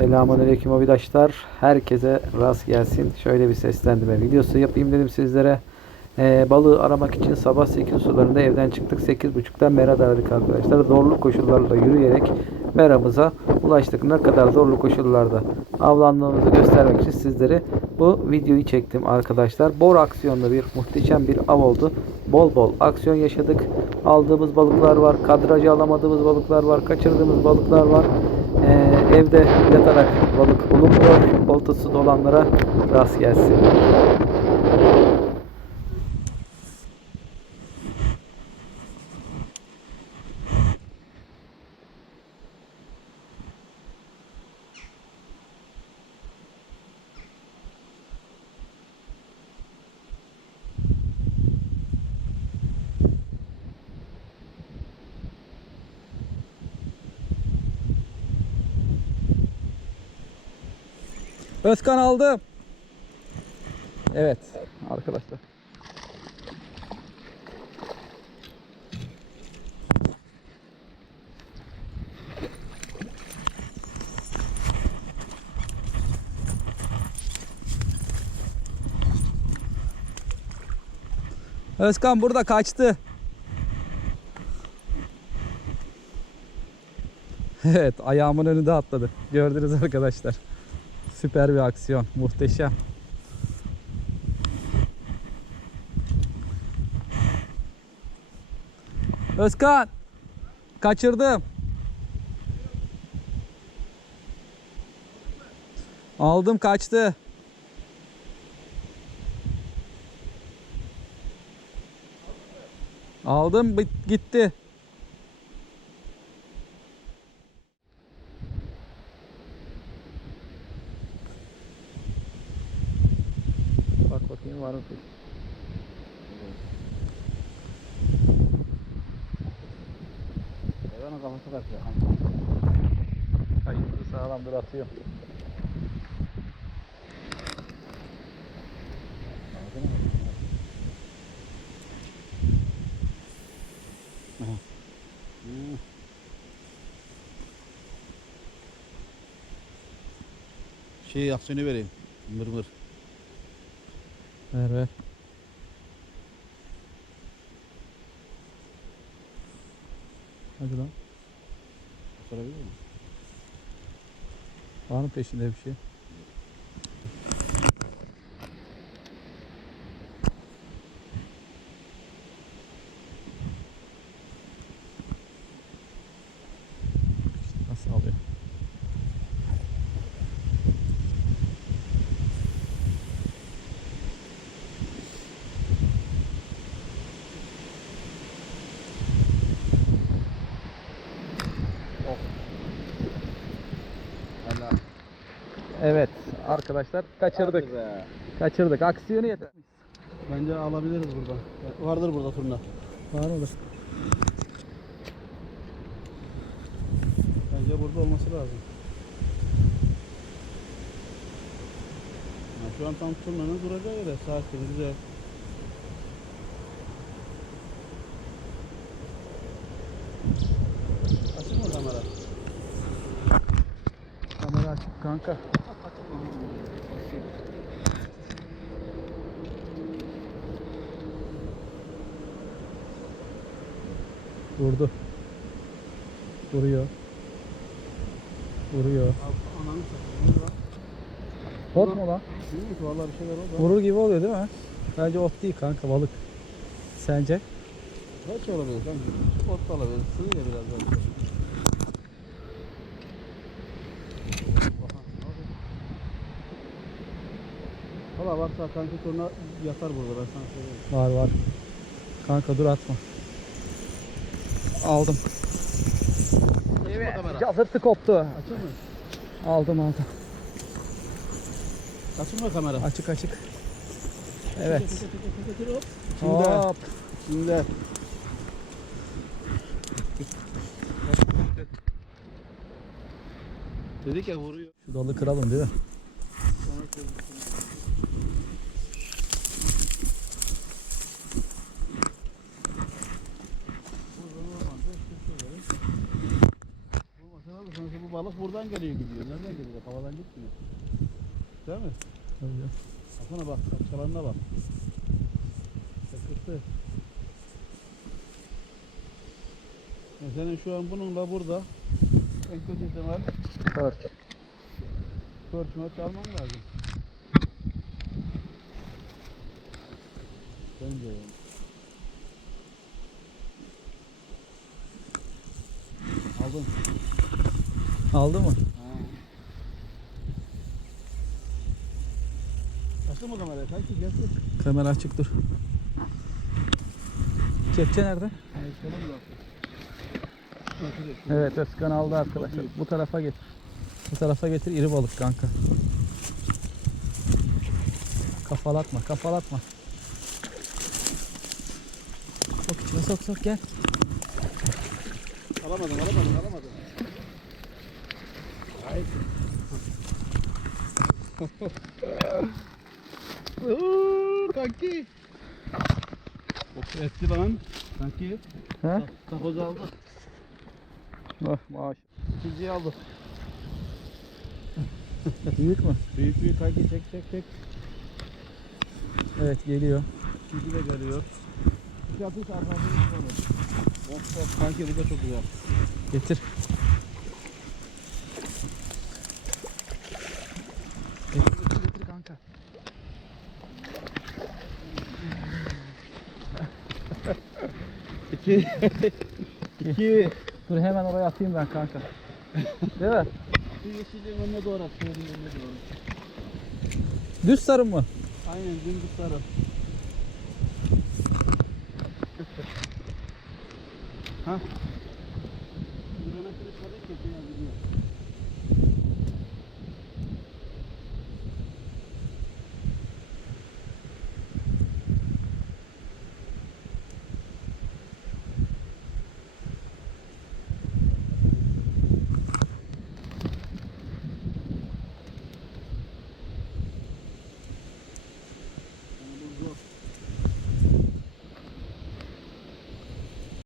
Selamünaleyküm abidaşlar. Herkese rast gelsin. Şöyle bir seslendirme videosu yapayım dedim sizlere. Ee, balığı aramak için sabah 8 sularında evden çıktık. 8.30'da mera aradık arkadaşlar. Zorlu koşullarla yürüyerek meramıza ulaştık. Ne kadar zorlu koşullarda avlandığımızı göstermek için sizlere bu videoyu çektim arkadaşlar. Bor aksiyonlu bir muhteşem bir av oldu. Bol bol aksiyon yaşadık. Aldığımız balıklar var. Kadrajı alamadığımız balıklar var. Kaçırdığımız balıklar var. Evde yatarak balık bulunmuyor. Oltası dolanlara rast gelsin. Özkan aldım. Evet arkadaşlar. Özkan burada kaçtı. Evet ayağımın önünde atladı. Gördünüz arkadaşlar. Süper bir aksiyon. Muhteşem. Özkan. Kaçırdım. Aldım kaçtı. Aldım gitti. Bakayım var mı? Hayvanın kafası kaçıyor. Kayıtlı sağlamdır atıyor. Şey aksiyonu vereyim. Mır mır. Ver ver. Hadi lan. Sorabilir miyim? Var mı peşinde bir şey? Evet arkadaşlar kaçırdık. Hadi be. Kaçırdık. Aksiyonu yeter. Bence alabiliriz burada. Vardır burada turna. Var mı? Bence burada olması lazım. Şu an tam turnanın duracağı yere. Sakin, güzel. Açık mı kamera? Kamera açık kanka. Vurdu. Vuruyor. Vuruyor. Ot mu lan? Bilmiyorum ki vallahi bir şeyler oldu. Vurur gibi oluyor değil mi? Bence ot değil kanka balık. Sence? Kaç olabilir kanka? Ot da olabilir. Sığıyor biraz belki. Valla varsa kanki turna yatar burada ben sana söyleyeyim. Var var. Kanka dur atma. Aldım. Evet. Cazırtı koptu. Açık mı? Aldım aldım. Açık mı kamera? Açık açık. Evet. Şimdi. Hop. Şimdi. Dedik ya vuruyor. Şu dalı kıralım değil mi? Sonuçta bu balık burada havadan geliyor gidiyor. Nereden geliyor? Havadan gitmiyor. Değil mi? Bakana bak, açılarına bak. Sıkıntı. Ya senin şu an bununla burada en kötü ihtimal Dört. Körçüme çalman lazım. Bence yani. Aldım. Aldı mı? Açtın mı kamerayı? Kanki gelsin. Kamera açık dur. Kepçe nerede? Evet Özkan aldı arkadaşlar. Bu tarafa getir. Bu tarafa getir iri balık kanka. Kafalatma kafalatma. Sok içine sok sok gel. Alamadım, alamadım, alamadım. Kanki. Of etti lan. Kanki. He? Takoz aldı. Oh maaş. İkinciyi aldı. Büyük mü? Büyük büyük kanki çek çek çek. Evet geliyor. İkinci de geliyor. Atış arkasını çıkarmadı. Of of kanki bu da çok güzel. Getir getir getir kanka. İki. İki. Dur hemen oraya atayım ben kanka. Değil mi? Şu yeşilliğin önüne doğru at. Şöyle önüne doğru. Düz sarı mı? Aynen dümdüz sarı. ha